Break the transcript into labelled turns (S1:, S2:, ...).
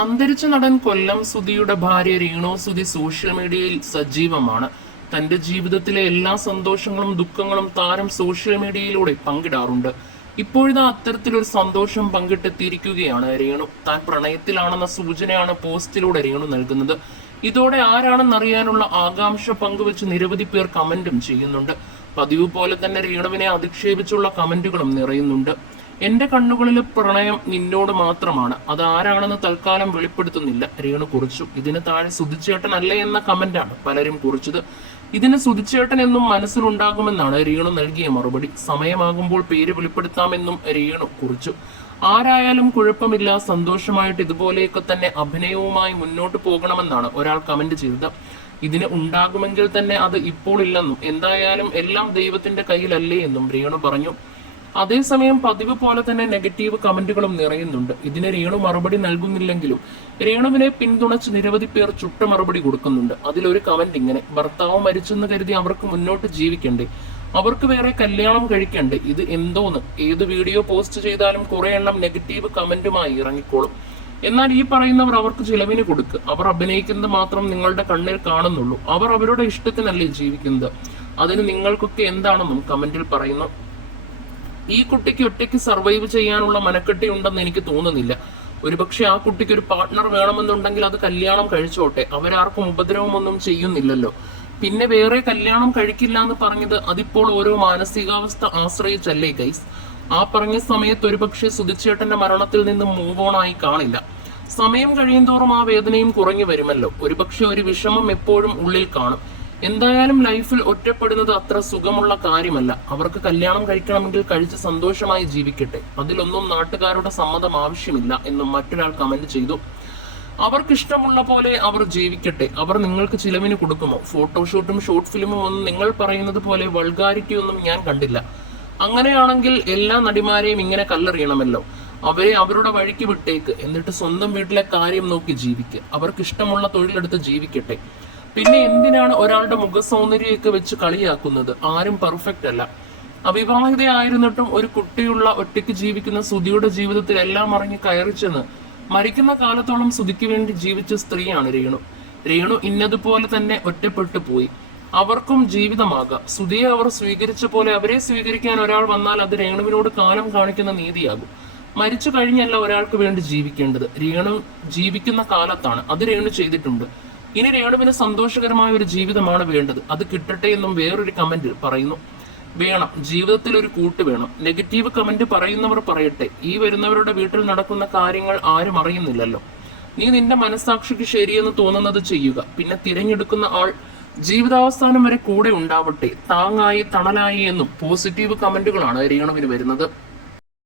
S1: അന്തരിച്ച നടൻ കൊല്ലം സുധിയുടെ ഭാര്യ റീണോ സുധി സോഷ്യൽ മീഡിയയിൽ സജീവമാണ്. തന്റെ ജീവിതത്തിലെ എല്ലാ സന്തോഷങ്ങളും ദുഃഖങ്ങളും താരം സോഷ്യൽ മീഡിയയിലൂടെ പങ്കിടാറുണ്ട്. ഇപ്പോഴിതാ അത്തരത്തിലൊരു സന്തോഷം പങ്കിട്ടെത്തിയിരിക്കുകയാണ് രേണു. താൻ പ്രണയത്തിലാണെന്ന സൂചനയാണ് പോസ്റ്റിലൂടെ രേണു നൽകുന്നത്. ഇതോടെ ആരാണെന്നറിയാനുള്ള ആകാംക്ഷ പങ്കുവെച്ച് നിരവധി പേർ കമന്റും ചെയ്യുന്നുണ്ട്. പതിവ് പോലെ തന്നെ രേണുവിനെ അധിക്ഷേപിച്ചുള്ള കമന്റുകളും നിറയുന്നുണ്ട്. എന്റെ കണ്ണുകളിൽ പ്രണയം നിന്നോട് മാത്രമാണ്. അത് ആരാണെന്ന് തൽക്കാലം വെളിപ്പെടുത്തുന്നില്ല. രേണു കുറിച്ചു. ഇതിന് താഴെ സുധിച്ചേട്ടൻ അല്ലേ എന്ന കമന്റാണ് പലരും കുറിച്ചത്. ഇതിന് സുധിച്ചേട്ടൻ എന്നും മനസ്സിലുണ്ടാകുമെന്നാണ് രേണു നൽകിയ മറുപടി. സമയമാകുമ്പോൾ പേര് വെളിപ്പെടുത്താമെന്നും രേണു കുറിച്ചു. ആരായാലും കുഴപ്പമില്ല. സന്തോഷമായിട്ട് ഇതുപോലെയൊക്കെ തന്നെ അഭിനയവുമായി മുന്നോട്ട് പോകണമെന്നാണ് ഒരാൾ കമന്റ് ചെയ്തത്. ഇതിന് ഉണ്ടാകുമെങ്കിൽ തന്നെ അത് ഇപ്പോൾ ഇല്ലെന്നും എന്തായാലും എല്ലാം ദൈവത്തിന്റെ കയ്യിലല്ലേ എന്നും രേണു പറഞ്ഞു. അതേസമയം പതിവ് പോലെ തന്നെ നെഗറ്റീവ് കമന്റുകളും നിറയുന്നുണ്ട്. ഇതിന് രേണു മറുപടി നൽകുന്നില്ലെങ്കിലും രേണുവിനെ പിന്തുണച്ച് നിരവധി പേർ ചുട്ട മറുപടി കൊടുക്കുന്നുണ്ട്. അതിലൊരു കമന്റ് ഇങ്ങനെ ഭർത്താവ് മരിച്ചെന്ന് കരുതി അവർക്ക് മുന്നോട്ട് ജീവിക്കണ്ടേ? അവർക്ക് വേറെ കല്യാണം കഴിക്കണ്ടേ? ഇത് എന്തോന്ന്? ഏത് വീഡിയോ പോസ്റ്റ് ചെയ്താലും കുറെ എണ്ണം നെഗറ്റീവ് കമന്റുമായി ഇറങ്ങിക്കോളും. എന്നാൽ ഈ പറയുന്നവർ അവർക്ക് ചിലവിന് കൊടുക്ക്. അവർ അഭിനയിക്കുന്നത് മാത്രം നിങ്ങളുടെ കണ്ണിൽ കാണുന്നുള്ളൂ. അവർ അവരുടെ ഇഷ്ടത്തിനല്ലേ ജീവിക്കുന്നത്? അതിന് നിങ്ങൾക്കൊക്കെ എന്താണെന്നും കമന്റിൽ പറയുന്നു. ഈ കുട്ടിക്ക് ഒറ്റയ്ക്ക് സർവൈവ് ചെയ്യാനുള്ള മനക്കെട്ടി ഉണ്ടെന്ന് എനിക്ക് തോന്നുന്നില്ല. ഒരുപക്ഷെ ആ കുട്ടിക്ക് ഒരു പാർട്ട്ണർ വേണമെന്നുണ്ടെങ്കിൽ അത് കല്യാണം കഴിച്ചോട്ടെ. അവരാർക്കും ഉപദ്രവമൊന്നും ചെയ്യുന്നില്ലല്ലോ. പിന്നെ വേറെ കല്യാണം കഴിക്കില്ല എന്ന് പറഞ്ഞത് അതിപ്പോൾ ഓരോ മാനസികാവസ്ഥ ആശ്രയിച്ചല്ലേ ഗൈസ് ആ പറഞ്ഞ സമയത്ത് ഒരുപക്ഷെ സുധിച്ചേട്ടന്റെ മരണത്തിൽ നിന്ന് മൂവ് ഓൺ ആയി കാണില്ല. സമയം കഴിയുന്തോറും ആ വേദനയും കുറഞ്ഞു വരുമല്ലോ. ഒരുപക്ഷെ ഒരു വിഷമം എപ്പോഴും ഉള്ളിൽ കാണും. എന്തായാലും ലൈഫിൽ ഒറ്റപ്പെടുന്നത് അത്ര സുഖമുള്ള കാര്യമല്ല. അവർക്ക് കല്യാണം കഴിക്കണമെങ്കിൽ കഴിച്ച് സന്തോഷമായി ജീവിക്കട്ടെ. അതിലൊന്നും നാട്ടുകാരുടെ സമ്മതം ആവശ്യമില്ല എന്നും മറ്റൊരാൾ കമന്റ് ചെയ്തു. അവർക്കിഷ്ടമുള്ള പോലെ അവർ ജീവിക്കട്ടെ. അവർ നിങ്ങൾക്ക് ചിലവിന് കൊടുക്കുമോ? ഫോട്ടോഷൂട്ടും ഷോർട്ട് ഫിലിമും ഒന്നും നിങ്ങൾ പറയുന്നത് പോലെ വൾഗാരിറ്റി ഒന്നും ഞാൻ കണ്ടില്ല. അങ്ങനെയാണെങ്കിൽ എല്ലാ നടിമാരെയും ഇങ്ങനെ കല്ലെറിയണമല്ലോ. അവരെ അവരുടെ വഴിക്ക് വിട്ടേക്ക്. എന്നിട്ട് സ്വന്തം വീട്ടിലെ കാര്യം നോക്കി ജീവിക്കുക അവർക്ക് ഇഷ്ടമുള്ള തൊഴിലെടുത്ത് ജീവിക്കട്ടെ. പിന്നെ എന്തിനാണ് ഒരാളുടെ മുഖസൗന്ദര്യമൊക്കെ വെച്ച് കളിയാക്കുന്നത്? ആരും പെർഫെക്റ്റ് അല്ല. അവിവാഹിതയായിരുന്നിട്ടും ഒരു കുട്ടിയുള്ള ഒറ്റയ്ക്ക് ജീവിക്കുന്ന സുധിയുടെ ജീവിതത്തിൽ എല്ലാം അറിഞ്ഞ് കയറിച്ചെന്ന് മരിക്കുന്ന കാലത്തോളം സുധിക്ക് വേണ്ടി ജീവിച്ച സ്ത്രീയാണ് രേണു. രേണു ഇന്നതുപോലെ തന്നെ ഒറ്റപ്പെട്ടു പോയി. അവർക്കും ജീവിതമാകാം. സുധിയെ അവർ സ്വീകരിച്ച പോലെ അവരെ സ്വീകരിക്കാൻ ഒരാൾ വന്നാൽ അത് രേണുവിനോട് കാലം കാണിക്കുന്ന നീതിയാകും. മരിച്ചു കഴിഞ്ഞല്ല ഒരാൾക്ക് വേണ്ടി ജീവിക്കേണ്ടത്. രേണു ജീവിക്കുന്ന കാലത്താണ്. അത് രേണു ചെയ്തിട്ടുണ്ട്. ഇനി രേണുവിന് സന്തോഷകരമായ ഒരു ജീവിതമാണ് വേണ്ടത്. അത് കിട്ടട്ടെ എന്നും വേറൊരു കമന്റ് പറയുന്നു. വേണം. ജീവിതത്തിൽ ഒരു കൂട്ട് വേണം. നെഗറ്റീവ് കമന്റ് പറയുന്നവർ പറയട്ടെ. ഈ വരുന്നവരുടെ വീട്ടിൽ നടക്കുന്ന കാര്യങ്ങൾ ആരും അറിയുന്നില്ലല്ലോ. നീ നിന്റെ മനസ്സാക്ഷിക്ക് ശരിയെന്ന് തോന്നുന്നത് ചെയ്യുക. പിന്നെ തിരഞ്ഞെടുക്കുന്ന ആൾ ജീവിതാവസാനം വരെ കൂടെ ഉണ്ടാവട്ടെ. താങ്ങായി തണലായി എന്നും പോസിറ്റീവ് കമന്റുകളാണ് രേണുവിന് വരുന്നത്.